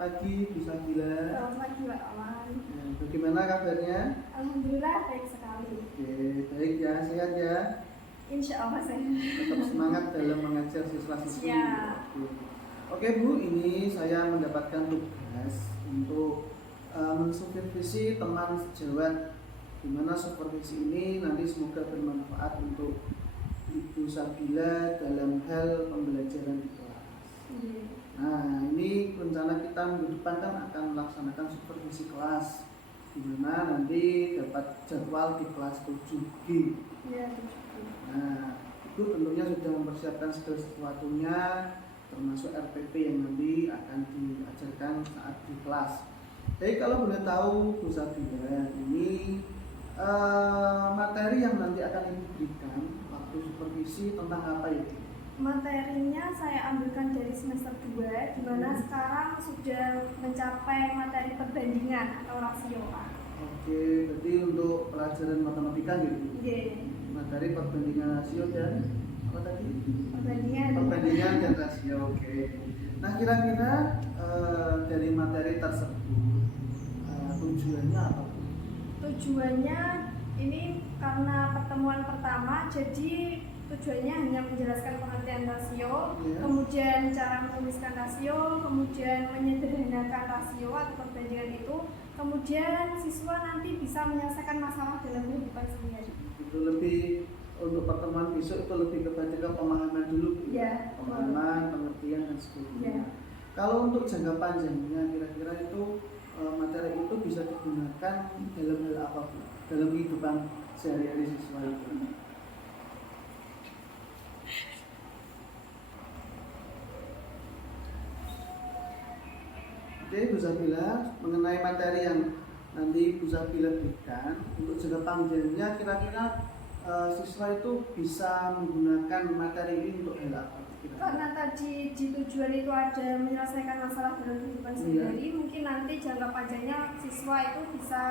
pagi Bu Sabila. Selamat pagi Pak Awan. Bagaimana kabarnya? Alhamdulillah baik sekali. Oke, baik ya, sehat ya. Insya Allah sehat. Tetap semangat dalam mengajar siswa-siswi. Siap. Oke Bu, ini saya mendapatkan tugas untuk mensupervisi teman sejawat, di mana supervisi ini nanti semoga bermanfaat untuk Ibu Sabila dalam hal pembelajaran di kelas. Nah, ini rencana kita minggu depan kan akan melaksanakan supervisi kelas, di mana nanti dapat jadwal di kelas 7G. Iya, 7G. Nah, Ibu tentunya sudah mempersiapkan segala sesuatunya, termasuk RPP yang nanti akan diajarkan saat di kelas. Jadi kalau boleh tahu Bu Sabila, ini materi yang nanti akan Ibu berikan waktu supervisi tentang apa ya? Materinya saya ambilkan dari semester 2, di mana sekarang sudah mencapai materi perbandingan atau rasio Pak. Oke, berarti untuk pelajaran matematika gitu? Iya. Materi perbandingan rasio dan apa tadi? Perbandingan dan rasio, oke. Nah, kira-kira dari materi tersebut tujuannya apa? Tujuannya ini karena pertemuan pertama, jadi tujuannya hanya menjelaskan pengertian rasio, kemudian cara menuliskan rasio, kemudian menyederhanakan rasio atau perbandingan itu, kemudian siswa nanti bisa menyelesaikan masalah dalam kehidupan sehari-hari. Itu lebih untuk pertemuan besok itu lebih kepada pemahaman dulu, ya, pemahaman, pengertian dan sebagainya. Ya. Kalau untuk jangka panjangnya, kira-kira itu materi itu bisa digunakan dalam hal apa Bu? Dalam kehidupan sehari-hari siswa itu. Oke, Bu Sabila, mengenai materi yang nanti Bu Sabila berikan untuk jangka panjangnya, kira-kira siswa itu bisa menggunakan materi ini untuk hal apa? Karena tadi di tujuan itu ada menyelesaikan masalah dalam kehidupan sehari-hari, mungkin nanti jangka panjangnya siswa itu bisa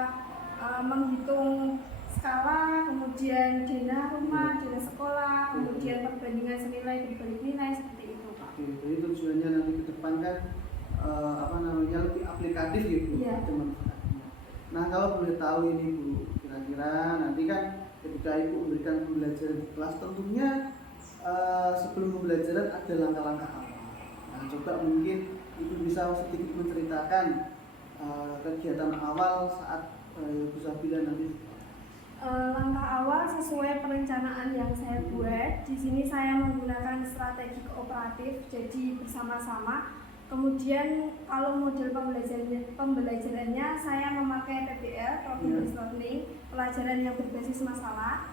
menghitung skala, kemudian dana rumah, dana sekolah, kemudian perbandingan senilai berbalik nilai seperti itu Pak. Oke, jadi tujuannya nanti ke depan kan lebih aplikatif ya Bu, ada manfaatnya. Nah, kalau boleh tahu ini Bu, kira-kira nanti kan ketika Ibu memberikan pembelajaran di kelas, tentunya sebelum pembelajaran ada langkah-langkah awal. Nah, coba mungkin Ibu bisa sedikit menceritakan kegiatan awal saat Bu Sabila nanti. Langkah awal sesuai perencanaan yang saya buat. Di sini saya menggunakan strategi kooperatif, jadi bersama-sama. Kemudian kalau model pembelajarannya saya memakai PBL, Problem Based Learning, pelajaran yang berbasis masalah,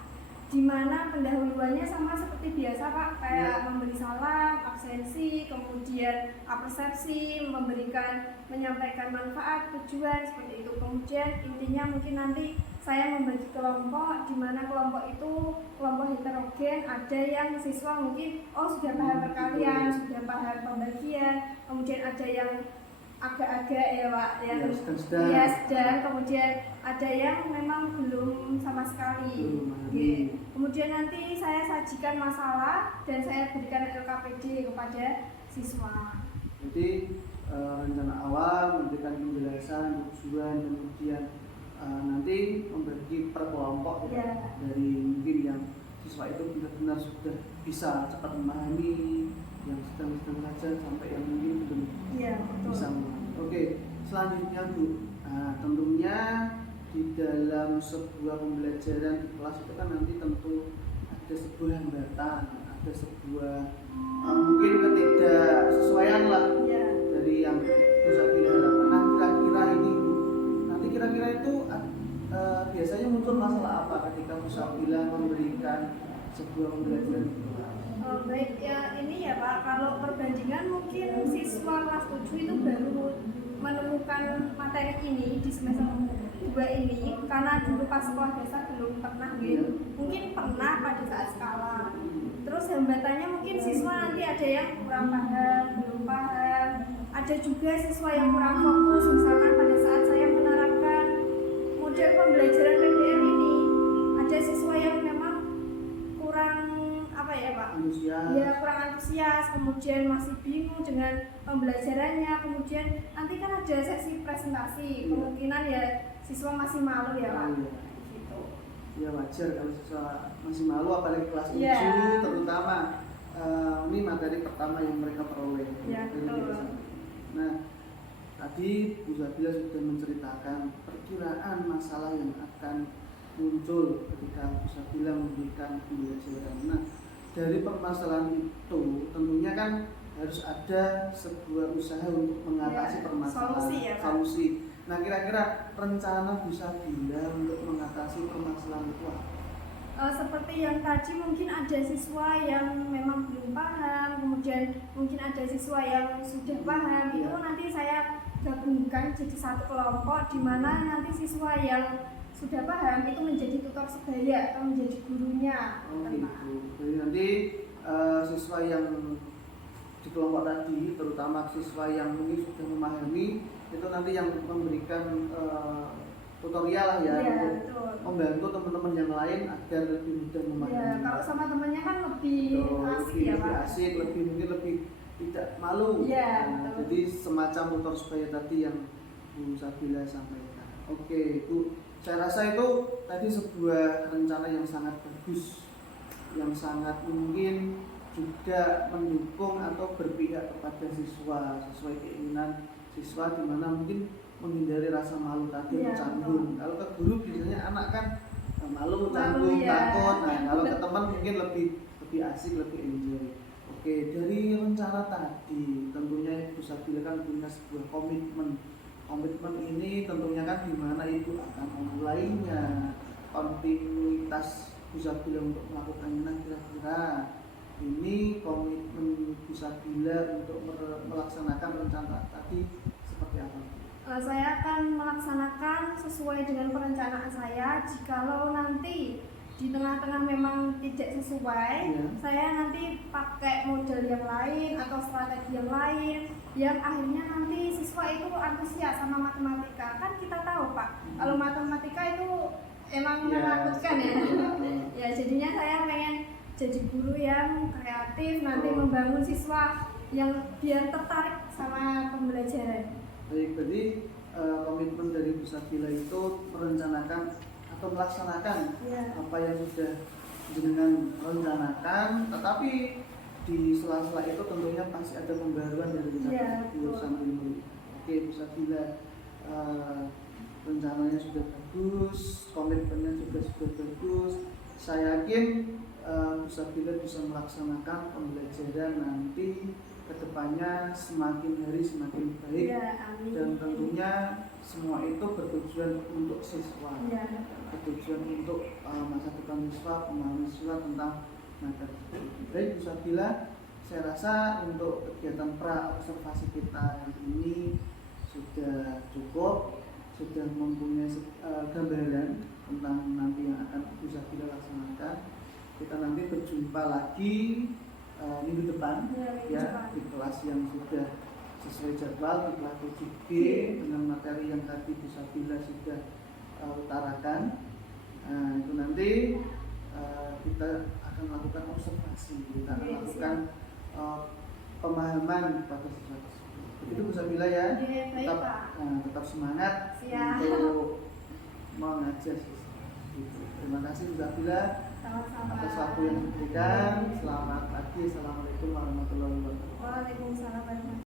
di mana pendahuluannya sama seperti biasa Pak, kayak memberi salam, absensi, kemudian persepsi, menyampaikan manfaat, tujuan, seperti itu. Kemudian intinya mungkin nanti saya membagi kelompok, di mana kelompok itu kelompok heterogen, ada yang siswa mungkin sudah paham perkalian, sudah paham pembagian, kemudian ada yang agak-agak ya Pak, yang sedang, kemudian ada yang memang belum sama sekali. Kemudian nanti saya sajikan masalah dan saya berikan LKPD kepada siswa. Jadi rencana awal memberikan penjelasan, tujuan, kemudian nanti membagi per kelompok dari mungkin yang siswa itu benar-benar sudah bisa cepat memahami, yang sedang-sedang saja sampai yang mungkin belum bisa memahami. Oke, selanjutnya Bu, tentunya di dalam sebuah pembelajaran di kelas itu kan nanti tentu ada sebuah hambatan, ada sebuah mungkin ketidaksesuaian lah dari yang Bu Sabila harapkan. Nah, kira-kira ini Bu, nanti kira-kira itu biasanya muncul masalah apa ketika Bu Sabila memberikan sebuah pembelajaran di kelas? Baik ya, ini ya Pak, kalau perbandingan mungkin siswa kelas 7 itu baru menemukan materi ini di semester 2 ini, karena dulu pas sekolah dasar belum pernah gitu. Mungkin pernah pada saat skala. Terus hambatannya mungkin siswa nanti ada yang kurang paham, belum paham. Ada juga siswa yang kurang fokus, misalkan pada saat saya menerapkan model pembelajaran PBL ini, ada siswa yang memang kurang antusias. Ya, kurang antusias, kemudian masih bingung dengan pembelajarannya, kemudian nanti kan ada sesi presentasi, kemungkinan ya siswa masih malu ya Pak. Gitu. Ya wajar kalau siswa masih malu, apalagi kelas 7 terutama. Ini materi pertama yang mereka peroleh. Ya, betul. Nah, tadi Bu Zabila sudah menceritakan perkiraan masalah yang akan muncul ketika Bu Zabila memberikan pembelajaran. Nah, dari permasalahan itu tentunya kan harus ada sebuah usaha untuk mengatasi permasalahan, solusi. Nah, kira-kira rencana Bu Zabila untuk mengatasi permasalahan itu apa? Seperti yang tadi mungkin ada siswa yang memang belum paham, kemudian mungkin ada siswa yang sudah paham, itu nanti saya gabungkan jadi satu kelompok di mana nanti siswa yang sudah paham itu menjadi tutor sebaya atau menjadi gurunya. Gitu. Jadi nanti siswa yang di kelompok tadi, terutama siswa yang mungkin sudah memahami, itu nanti yang memberikan tutorial lah ya, untuk membantu teman-teman yang lain agar lebih mudah memahami. Ya, kalau sama temannya kan lebih asik ya Pak. Lebih asik, mungkin lebih tidak malu. Jadi semacam tutor sebaya tadi yang Bu Zabila sampaikan. Oke Bu, saya rasa itu tadi sebuah rencana yang sangat bagus, yang sangat mungkin juga mendukung atau berpihak kepada siswa sesuai keinginan siswa, di mana mungkin menghindari rasa malu tadi, canggung. Kalau ke guru biasanya anak kan malu, canggung, takut. Nah, kalau ke teman mungkin lebih asik, lebih enjoy. Oke, dari rencana tadi tentunya Bu Zabila kan punya sebuah komitmen. Komitmen ini tentunya kan di mana Ibu akan memulainya, kontinuitas Bu Zabila untuk melakukannya. Nah, kira-kira ini komitmen Bu Zabila untuk melaksanakan rencana tadi seperti apa? Saya akan melaksanakan sesuai dengan perencanaan saya. Jikalau nanti di tengah-tengah memang tidak sesuai, saya nanti pakai model yang lain atau strategi yang lain yang akhirnya nanti siswa itu antusias sama matematika. Kan kita tahu Pak, kalau matematika itu emang menakutkan ya. Ya, jadinya saya pengen jadi guru yang kreatif, nanti membangun siswa yang biar tertarik sama pembelajaran. Baik, berarti komitmen dari Bu Zabila itu merencanakan atau melaksanakan apa yang sudah dengan rencanakan, tetapi di sela-sela itu tentunya pasti ada pembaruan dari rencana itu sambil. Oke, Bu Zabila, rencananya sudah bagus, komitmennya juga sudah bagus. Saya yakin Bu Zabila bisa melaksanakan pembelajaran nanti kedepannya semakin hari semakin baik, dan tentunya semua itu bertujuan untuk siswa, bertujuan untuk masa depan siswa, pemahaman siswa tentang materi. Baik Bu Zabila, saya rasa untuk kegiatan pra observasi kita hari ini sudah cukup, sudah mempunyai gambaran tentang nanti yang akan Bu Zabila laksanakan. Kita nanti berjumpa lagi minggu depan di kelas yang sudah sesuai jadwal, di kelas 7G dengan materi yang tadi Bu Zabila sudah utarakan. Itu nanti kita akan melakukan observasi, kita akan melakukan pemahaman kepada siswa tersebut. Begitu Bu Zabila ya. Tetap semangat untuk mengajar siswa. Terima kasih Bu Zabila atas waktu yang diberikan. Selamat pagi. Assalamualaikum warahmatullahi wabarakatuh. Waalaikumsalam warahmatullahi wabarakatuh.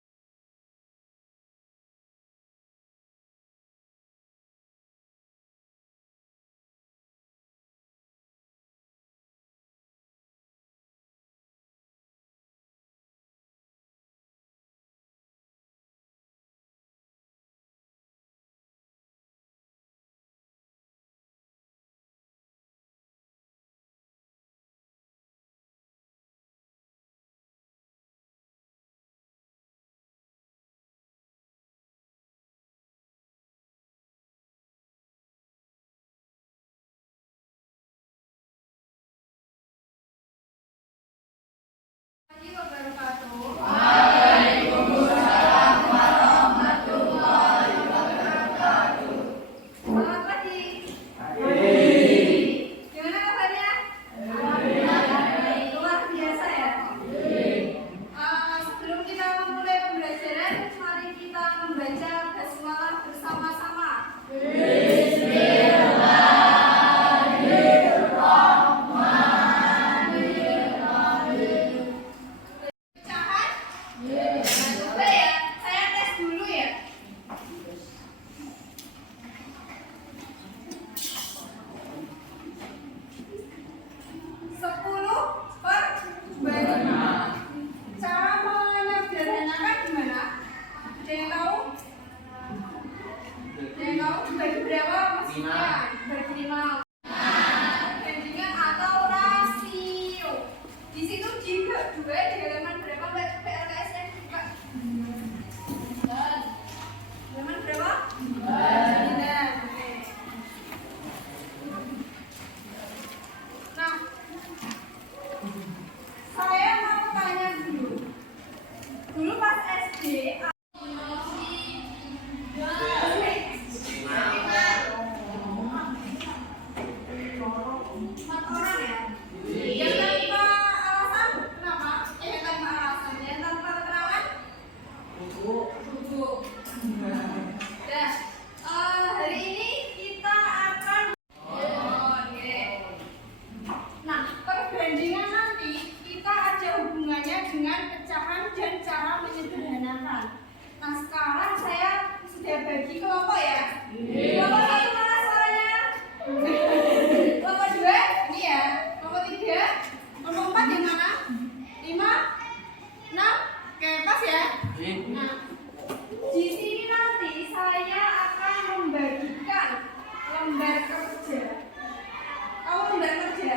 Hari ini kita akan perbandingan nanti kita ada hubungannya dengan pecahan dan cara menyederhanakan. Nah, sekarang saya sudah bagi kelompok ya. Kelompok satu mana suaranya? Kelompok dua, ini ya. Kelompok tiga, kelompok empat yang mana? 5, 6, oke pas ya. Nah, di sini nanti saya akan membagikan lembar kerja. Kamu lembar kerja?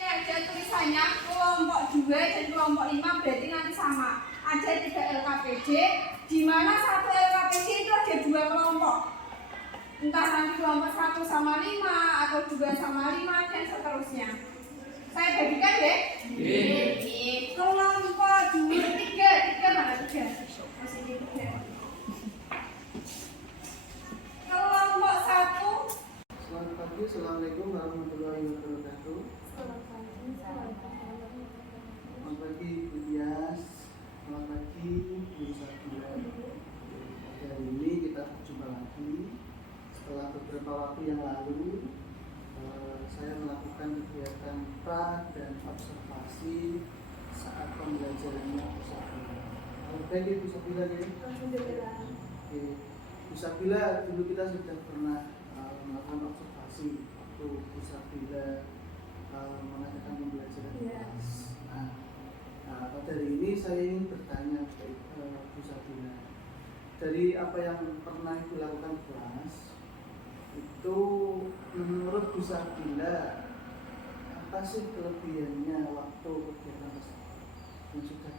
Ada tulisannya kelompok 2 dan kelompok 5 berarti nanti sama. Ada 3 LKPD, di mana satu LKPD itu ada 2 kelompok. Entah nanti kelompok 1 sama 5 atau 2 sama 5 dan seterusnya. Saya bagikan ya. Kelompok 2, 3 mana 3? Masih 3. Kelompok 1. Selamat pagi, assalamualaikum warahmatullahi wabarakatuh. Selamat Selamat pagi Bu Dias, selamat pagi Bu Sabila. Hari ini kita berjumpa lagi. Setelah beberapa waktu yang lalu, saya melakukan kegiatan pra dan observasi saat pembelajarannya Bu Sabila. Baik Bu Sabila ya. Alhamdulillah. Oke, Bu Sabila, dulu kita sudah pernah melakukan observasi waktu Bu Sabila mengadakan pembelajaran kelas. Nah, pada hari ini saya ingin bertanya ke Bu Sabila, dari apa yang pernah Ibu lakukan di kelas, itu menurut Bu Sabila apa sih kelebihannya waktu kegiatan tersebut yang sudah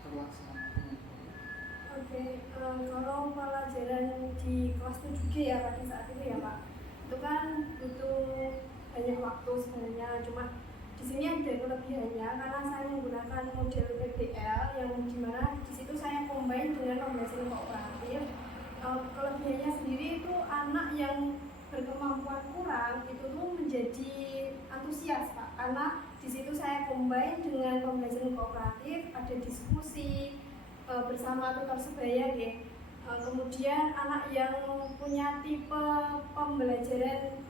terlaksana? Oke, kalau pelajaran di kelas 7G ya pada saat itu ya Pak, itu kan butuh banyak waktu sebenarnya. Cuma di sini ada kelebihannya karena saya menggunakan model PBL yang dimana di situ saya combine dengan pembelajaran kooperatif. Kelebihannya sendiri itu anak yang berkemampuan kurang itu tuh menjadi antusias Pak, karena di situ saya combine dengan pembelajaran kooperatif, ada diskusi bersama tutor sebaya ya. Kemudian anak yang punya tipe pembelajaran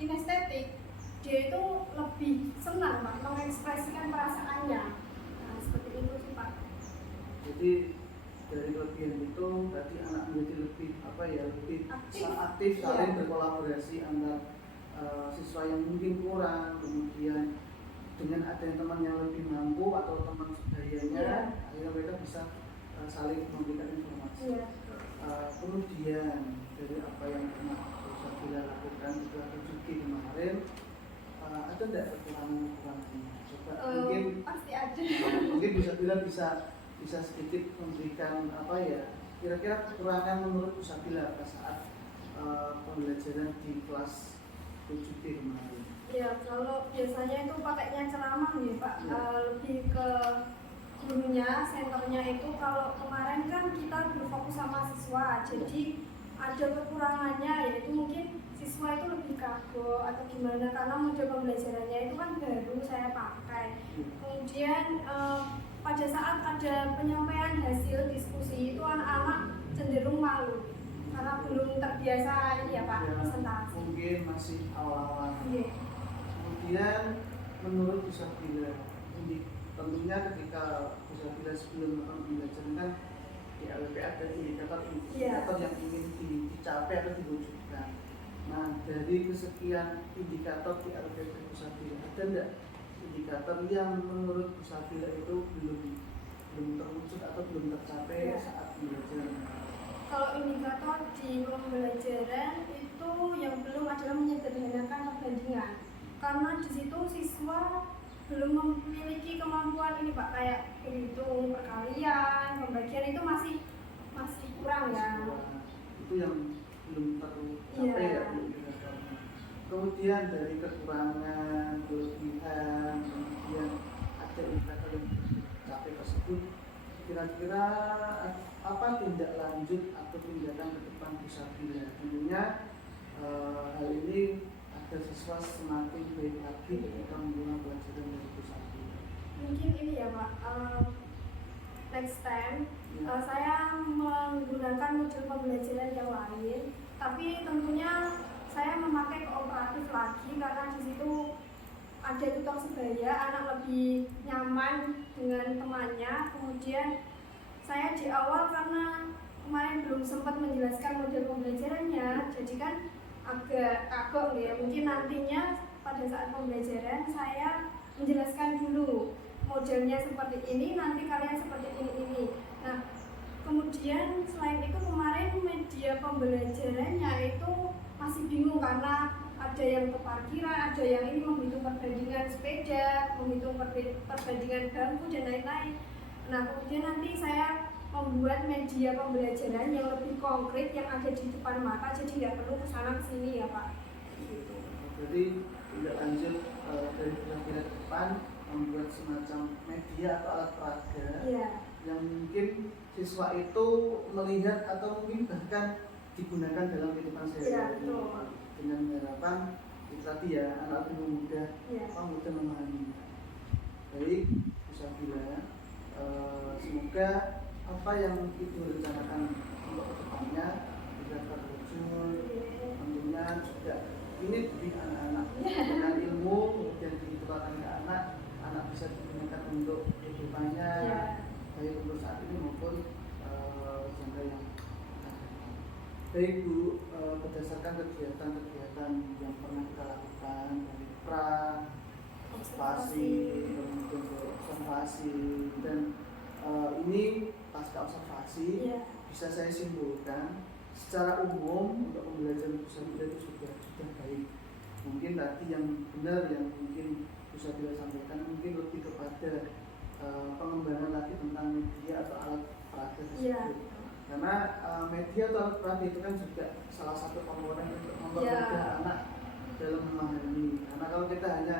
kinestetik, dia itu lebih senang Pak mengekspresikan perasaannya. Nah, seperti itu sih Pak. Jadi dari kelebihan itu berarti anak menjadi lebih lebih aktif saling berkolaborasi antar siswa yang mungkin kurang, kemudian dengan adanya teman yang lebih mampu atau teman sebayanya, akhirnya mereka bisa saling memberikan informasi. Kemudian dari apa yang pernah Bu Sabila lakukan di kelas 7G kemarin, ada tidak kekurangan-kekurangannya? Coba mungkin pasti ada. Mungkin Bu Sabila bisa sedikit memberikan kira-kira kekurangan menurut Bu Sabila pada saat pembelajaran di kelas 7G kemarin. Ya, kalau biasanya itu pakainya ceramah ya Pak, lebih ke gurunya, senternya itu. Kalau kemarin kan kita berfokus sama siswa, jadi ada kekurangannya, yaitu mungkin siswa itu lebih kaku atau gimana karena model pembelajarannya itu kan baru saya pakai. Kemudian pada saat ada penyampaian hasil diskusi itu anak-anak cenderung malu karena belum terbiasa ini ya Pak, presentasi. Mungkin masih awal-awal. Yeah. Kemudian menurut Bu Sabila, tentunya ketika Bu Sabila sebelum melakukan pembelajaran kan di LPP ada indikator yang ingin dicapai atau diwujudkan. Nah, dari kesekian indikator di LPP Bu Sabila, ada tidak indikator yang menurut Bu Sabila itu belum terwujud atau belum tercapai saat pembelajaran? Kalau indikator di pembelajaran itu yang belum adalah menyederhanakan perbandingan, karena di situ siswa belum memiliki kemampuan ini Pak, kayak berhitung perkalian, pembagian itu masih kurang ya. Itu yang belum tercapai ya Bu indikatornya. Kemudian dari kekurangan, kelebihan, kira-kira apa tindak lanjut atau tindakan ke depan Pusatila? Tentunya hal ini agar siswa semakin baik lagi ketika menggunakan pelajaran dari Pusatila. Mungkin ini ya Pak, next time saya menggunakan model pembelajaran yang lain, tapi tentunya saya memakai kooperatif lagi karena di situ ada tutor sebaya, anak lebih nyaman dengan temannya. Kemudian saya di awal karena kemarin belum sempat menjelaskan model pembelajarannya, jadi kan agak kagok ya. Mungkin nantinya pada saat pembelajaran saya menjelaskan dulu modelnya seperti ini, nanti kalian seperti ini. Nah, kemudian selain itu kemarin media pembelajarannya itu masih bingung karena ada yang ke parkiran, ada yang ini menghitung perbandingan sepeda, menghitung perbandingan bangku dan lain-lain. Nah, kemudian nanti saya membuat media pembelajaran yang lebih konkret yang ada di depan mata, jadi nggak perlu kesana kesini ya Pak. Gitu. Jadi tidak lanjut dari kira-kira ke depan membuat semacam media atau alat peraga yang mungkin siswa itu melihat atau mungkin bahkan digunakan dalam kehidupan sehari-hari dengan harapan itu tadi ya anak lebih mudah mudah memahami. Baik, Pusatila, semoga apa yang itu rencanakan untuk kedepannya bisa terwujud. Tentunya juga ini bagi anak-anak dengan ilmu kemudian ditularkan ke anak bisa digunakan untuk kehidupannya baik untuk saat ini maupun jangka yang akan datang. Baik Bu, berdasarkan kegiatan-kegiatan yang pernah kita lakukan dari pra, observasi, kemudian observasi dan ini pasca observasi bisa saya simpulkan secara umum untuk pembelajaran Pusatila itu sudah baik. Mungkin tadi yang benar yang mungkin Pusatila sampaikan mungkin lebih kepada pengembangan lagi tentang media atau alat peraga tersebut. Karena media atau alat peraga itu kan juga salah satu komponen untuk mempermudah anak dalam memahami. Karena kalau kita hanya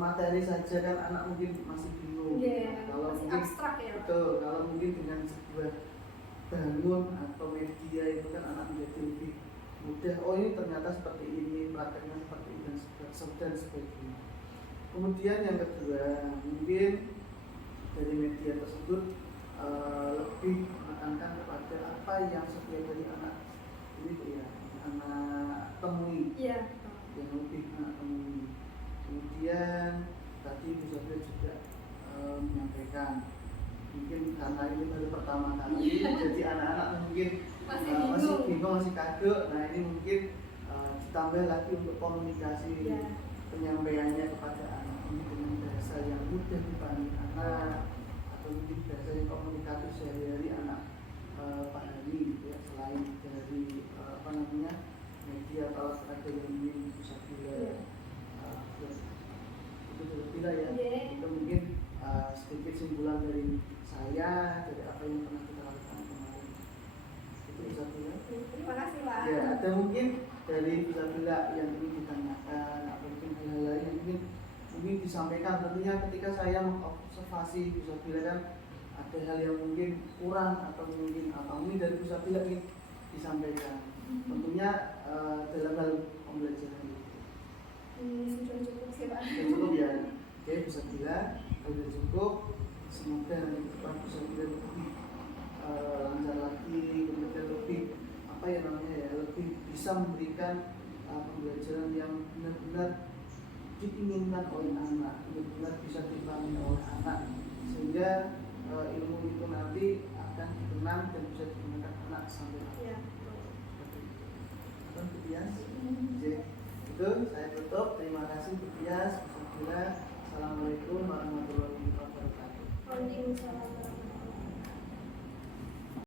materi saja kan anak mungkin masih bingung. Kalau masih mungkin abstrak ya. Betul, kalau mungkin dengan sebuah bangun atau media itu kan anak menjadi lebih mudah. Oh ini ternyata seperti ini, prakteknya seperti ini dan sebagainya. Kemudian yang kedua, mungkin dari media tersebut lebih menekankan kepada apa yang setiap dari anak ini ya, anak temui. Yang lebih anak temui. Kemudian tadi Pusatila juga menyampaikan mungkin karena ini baru pertama kali jadi anak-anak mungkin masih bingung, masih kagok. Nah ini mungkin ditambah lagi untuk komunikasi penyampaiannya kepada anak ini dengan bahasa yang mudah dipahami anak atau mungkin bahasa yang komunikatif sehari-hari anak pahami gitu ya, selain dari media atau alat peraga yang ingin Pusatila itu Pusatila ya. Itu mungkin sedikit simpulan dari saya dari apa yang pernah kita lakukan kemarin. Itu Pusatila. Terima kasih Pak. Ya, ada mungkin dari Pusatila yang ingin ditanyakan atau mungkin hal-hal lain yang mungkin disampaikan. Tentunya ketika saya mengobservasi Pusatila kan ada hal yang mungkin kurang atau mungkin dari Pusatila ingin disampaikan. Tentunya dalam hal pembelajaran itu. Sudah cukup sih Pak. Sudah cukup ya. Oke, Pusatila kalau sudah cukup. Semoga nanti ke depan Pusatila lebih lancar lagi, kemudian lebih lebih bisa memberikan pembelajaran yang benar-benar diinginkan oleh anak, benar-benar bisa dipahami oleh anak, sehingga ilmu itu nanti akan dikenang dan bisa digunakan anak sampai akhir. Seperti itu. Tias. Itu saya tutup. Terima kasih Tias, Pusatila. Assalamualaikum warahmatullahi wabarakatuh. Waalaikumsalam.